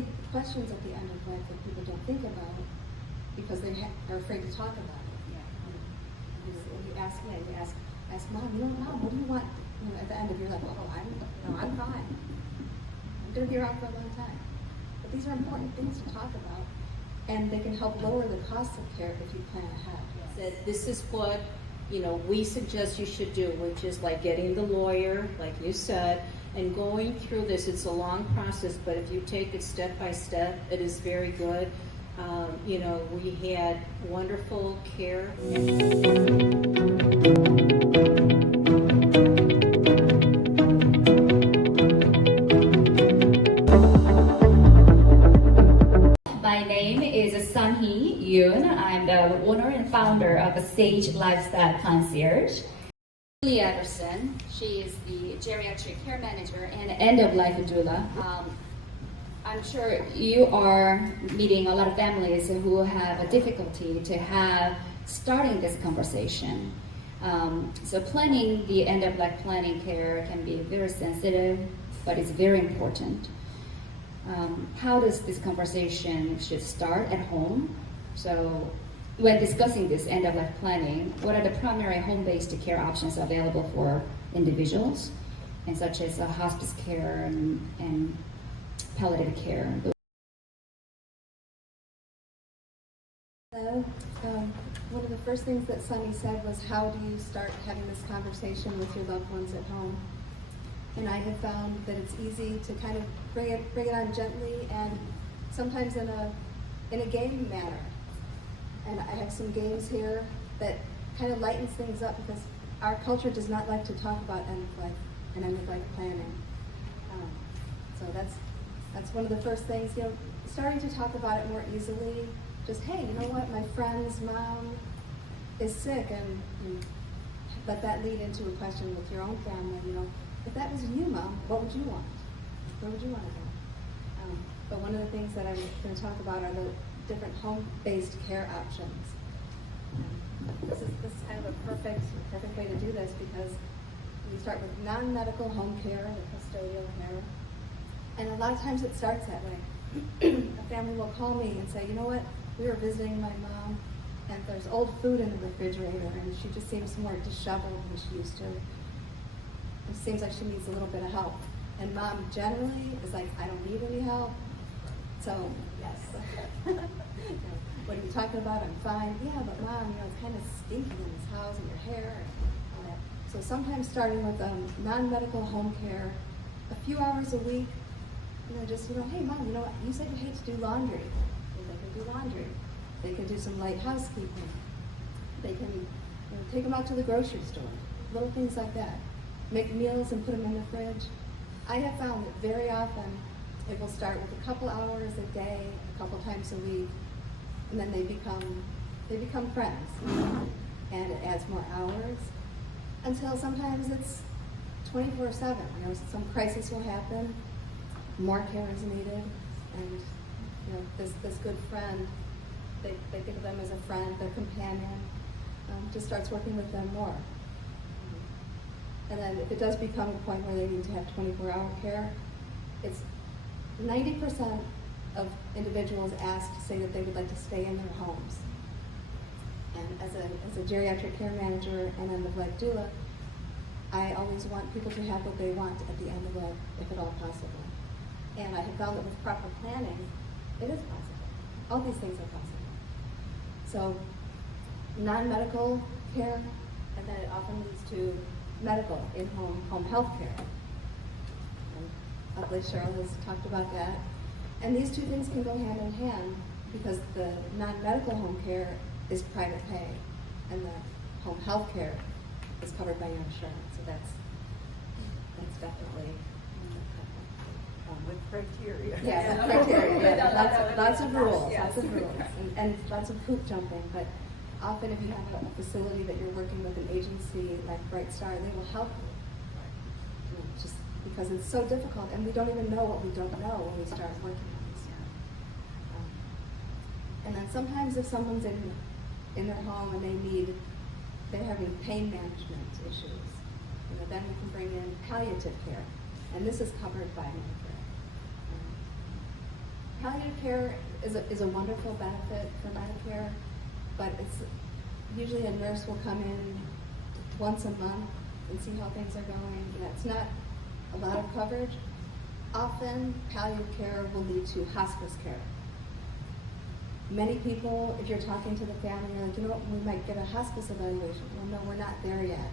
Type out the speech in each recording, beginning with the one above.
be questions at the end of life that people don't think about because they are afraid to talk about it. You ask me, you ask Mom, Mom, what do you want at the end of your life? Oh, I'm fine. I'm going to be around for a long time. But these are important things to talk about, and they can help lower the cost of care if you plan ahead. That this is what we suggest you should do, which is like getting the lawyer, like you said, and going through this. It's a long process, but if you take it step by step, it is very good. We had wonderful care. My name is Sunhee Yoon. I'm the owner and founder of Sage Lifestyle Concierge. Julie Iverson, she is the Geriatric Care Manager and End of Life Doula. I'm sure you are meeting a lot of families who have a difficulty to have starting this conversation. So planning the end of life planning care can be very sensitive, but it's very important. How does this conversation should start at home? So when discussing this end of life planning, what are the primary home-based care options available for individuals, and such as hospice care and palliative care? One of the first things that Sunny said was, how do you start having this conversation with your loved ones at home? And I have found that it's easy to kind of bring it on gently, and sometimes in a game manner. And I have some games here that kind of lightens things up, because our culture does not like to talk about end of life and end of life planning. So that's one of the first things, starting to talk about it more easily. Just, hey, you know what, my friend's mom is sick, and let that lead into a question with your own family. If that was you, Mom, what would you want? Where would you want to go? But one of the things that I'm going to talk about are the different home-based care options. This is kind of a perfect way to do this, because we start with non-medical home care, the custodial care, and a lot of times it starts that way. A family will call me and say, you know what, we were visiting my mom, and there's old food in the refrigerator, and she just seems more disheveled than she used to. It seems like she needs a little bit of help. And Mom generally is like, I don't need any help. So, yes. What are you talking about? I'm fine. Yeah, but Mom, it's kind of stinky in this house, and your hair and all that. So sometimes starting with non-medical home care, a few hours a week, hey Mom, you said you hate to do laundry. Well, they can do laundry. They can do some light housekeeping. They can take them out to the grocery store. Little things like that. Make meals and put them in the fridge. I have found that very often it will start with a couple hours a day, a couple times a week, and then they become friends. And it adds more hours until sometimes it's 24/7. Some crisis will happen, more care is needed, and this good friend, they think of them as a friend, their companion, just starts working with them more. And then if it does become a point where they need to have 24-hour care, it's 90% of individuals say that they would like to stay in their homes. And as a geriatric care manager and end of life doula, I always want people to have what they want at the end of life, if at all possible. And I have found that with proper planning, it is possible. All these things are possible. So, non-medical care, and then it often leads to medical in-home health care. I believe Cheryl has talked about that. And these two things can go hand in hand, because the non-medical home care is private pay, and the home health care is covered by your insurance. So that's definitely with criteria. Yeah, with criteria. Yeah, lots of rules, and lots of hoop jumping. But often, if you have a facility that you're working with, an agency like Bright Star, they will help you. Just because it's so difficult, and we don't even know what we don't know when we start working on this. And then sometimes, if someone's in their home and they're having pain management issues, then we can bring in palliative care, and this is covered by Medicare. palliative care is a wonderful benefit for Medicare, but it's usually a nurse will come in once a month and see how things are going. That's not a lot of coverage. Often, palliative care will lead to hospice care. Many people, if you're talking to the family, are like, you know what, we might get a hospice evaluation. Well, no, we're not there yet.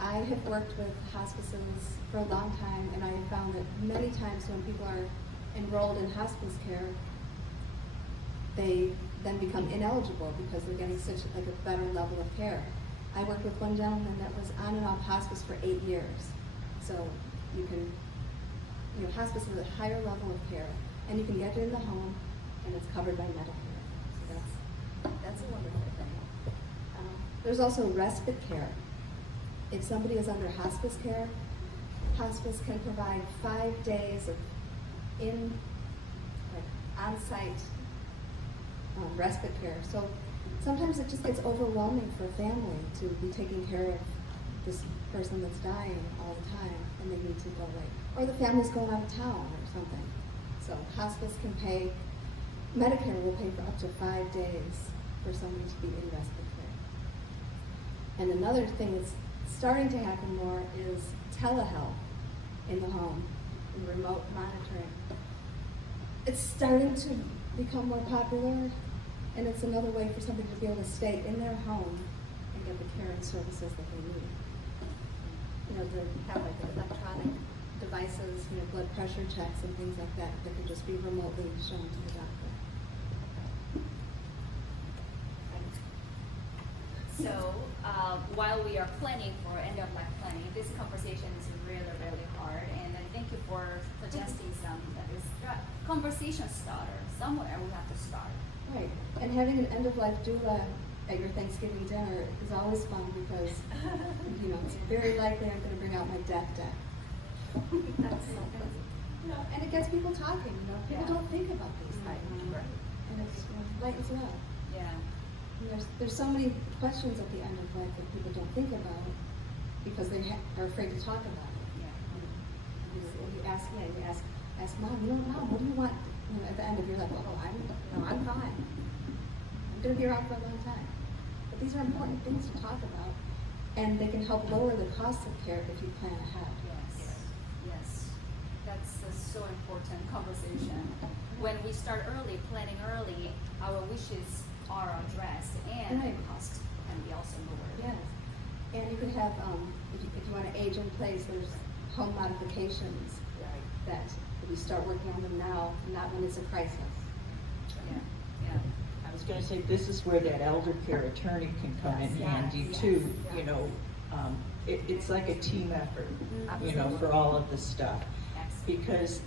I have worked with hospices for a long time, and I have found that many times when people are enrolled in hospice care, they then become ineligible because they're getting such like a better level of care. I worked with one gentleman that was on and off hospice for 8 years. So hospice is a higher level of care, and you can get it in the home, and it's covered by Medicare. So that's a wonderful thing. There's also respite care. If somebody is under hospice care, hospice can provide 5 days of on-site respite care. So sometimes it just gets overwhelming for a family to be taking care of this person that's dying all the time, and they need to go away. Or the family's going out of town or something. So hospice can pay, Medicare will pay for up to 5 days for somebody to be in respite care. And another thing that's starting to happen more is telehealth in the home, and remote monitoring. It's starting to become more popular, and it's another way for somebody to be able to stay in their home and get the care and services that they need. They have like the electronic devices, blood pressure checks and things like that that can just be remotely shown to the doctor. So while we are planning for end of life planning, this conversation is really, really hard. And I thank you for suggesting some conversation starter. Somewhere we have to start. Right. And having an end of life doula at your Thanksgiving dinner is always fun because it's very likely I'm going to bring out my death deck. And it gets people talking. People don't think about these things, and it's lightens it up. Yeah. There's so many questions at the end of life that people don't think about because they are afraid to talk about it. You ask mom, mom, what do you want? At the end of your life, I'm fine. I'm going to be around for a long time. But these are important things to talk about, and they can help lower the cost of care if you plan ahead. Yes. That's a so important conversation. When we start early, planning early, our wishes are addressed, and the cost can be also lowered. Yes. And you could have, if you want to age in place, there's home modifications that we start working on them now, not when it's a crisis. Yeah. I was going to say, this is where that elder care attorney can come in handy too. It's like a team effort, for all of the stuff. Because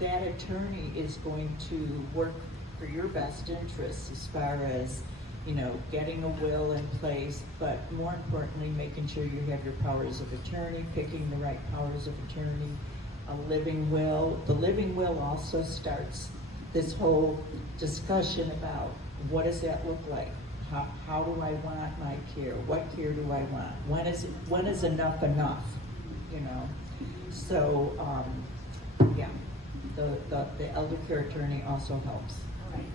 that attorney is going to work for your best interests as far as, getting a will in place, but more importantly, making sure you have your powers of attorney, picking the right powers of attorney, a living will. The living will also starts this whole discussion about what does that look like? How do I want my care? What care do I want? When is enough enough? So the elder care attorney also helps. All right.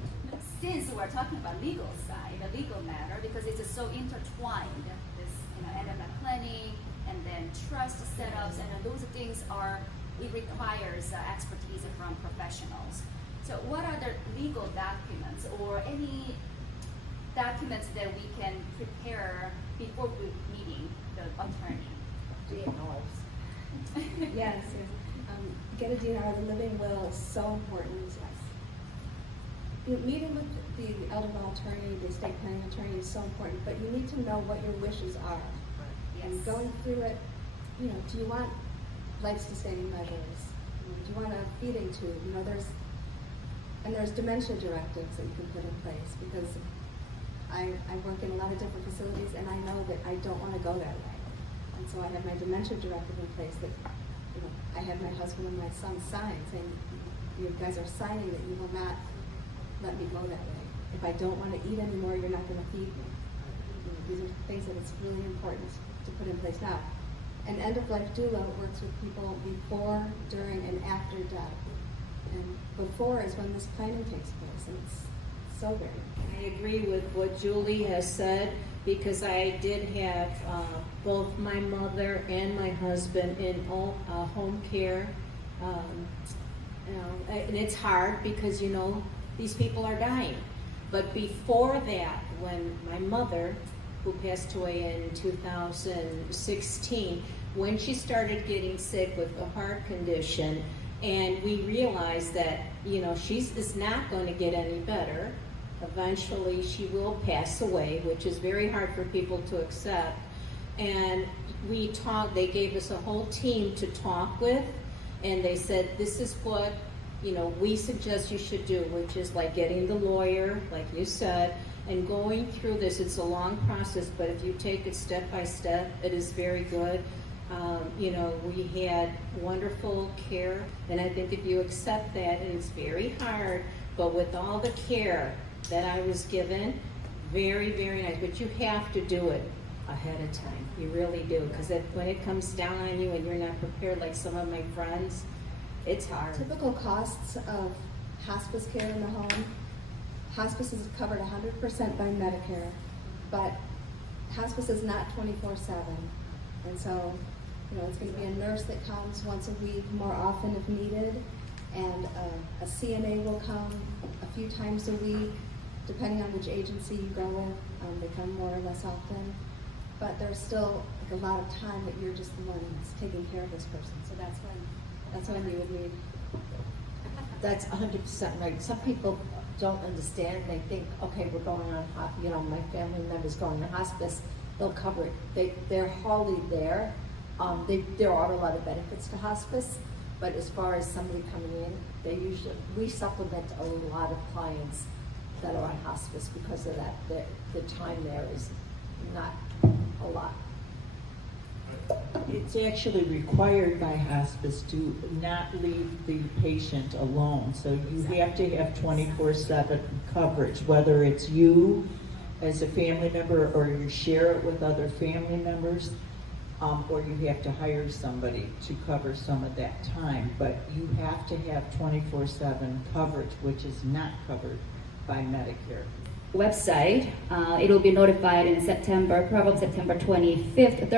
Since we're talking about legal side, the legal matter, because it's so intertwined, this end of life planning and then trust setups, and those things it requires expertise from professionals. So what are the legal documents or any documents that we can prepare before meeting the attorney? DNRs. Yes. Get a DNR. The living will is so important. Meeting with the elder law attorney, the estate planning attorney is so important, but you need to know what your wishes are. And going through it, do you want life-sustaining measures? Do you want a feeding tube? There's dementia directives that you can put in place, because I work in a lot of different facilities, and I know that I don't want to go that way. And so I have my dementia directive in place that, I have my husband and my son sign saying, you guys are signing that you will not let me go that way. If I don't want to eat anymore, you're not going to feed me. These are things that it's really important to put in place now. And End of Life Doula works with people before, during, and after death. And before is when this planning takes place, and it's so very important. I agree with what Julie has said, because I did have both my mother and my husband in home care. And it's hard because, these people are dying. But before that, when my mother, who passed away in 2016, when she started getting sick with a heart condition, and we realized that, it's not going to get any better. Eventually, she will pass away, which is very hard for people to accept. And they gave us a whole team to talk with, and they said, this is what, we suggest you should do, which is like getting the lawyer, like you said, and going through this. It's a long process, but if you take it step by step, it is very good. We had wonderful care, and I think if you accept that, and it's very hard, but with all the care that I was given, very, very nice. But you have to do it ahead of time. You really do, because when it comes down on you and you're not prepared, like some of my friends, it's hard. Typical costs of hospice care in the home. Hospice is covered 100% by Medicare, but hospice is not 24/7. And so, it's going to be a nurse that comes once a week, more often if needed, and a CNA will come a few times a week, depending on which agency you go with. They come more or less often, but there's still a lot of time that you're just the one that's taking care of this person. So that's when you would need. That's 100% right. Some people don't understand. They think, okay, we're going on, my family member's going to hospice. They'll cover it. They're hardly there. There are a lot of benefits to hospice, but as far as somebody coming in, we supplement a lot of clients that are on hospice because of that. The time there is not a lot. It's actually required by hospice to not leave the patient alone. So you have to have 24/7 coverage, whether it's you as a family member or you share it with other family members, or you have to hire somebody to cover some of that time. But you have to have 24/7 coverage, which is not covered by Medicare. Website. It will be notified in September, probably September 25th,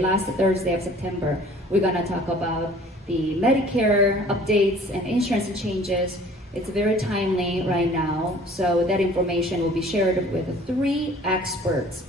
last Thursday of September. We're going to talk about the Medicare updates and insurance changes. It's very timely right now, so that information will be shared with 3 experts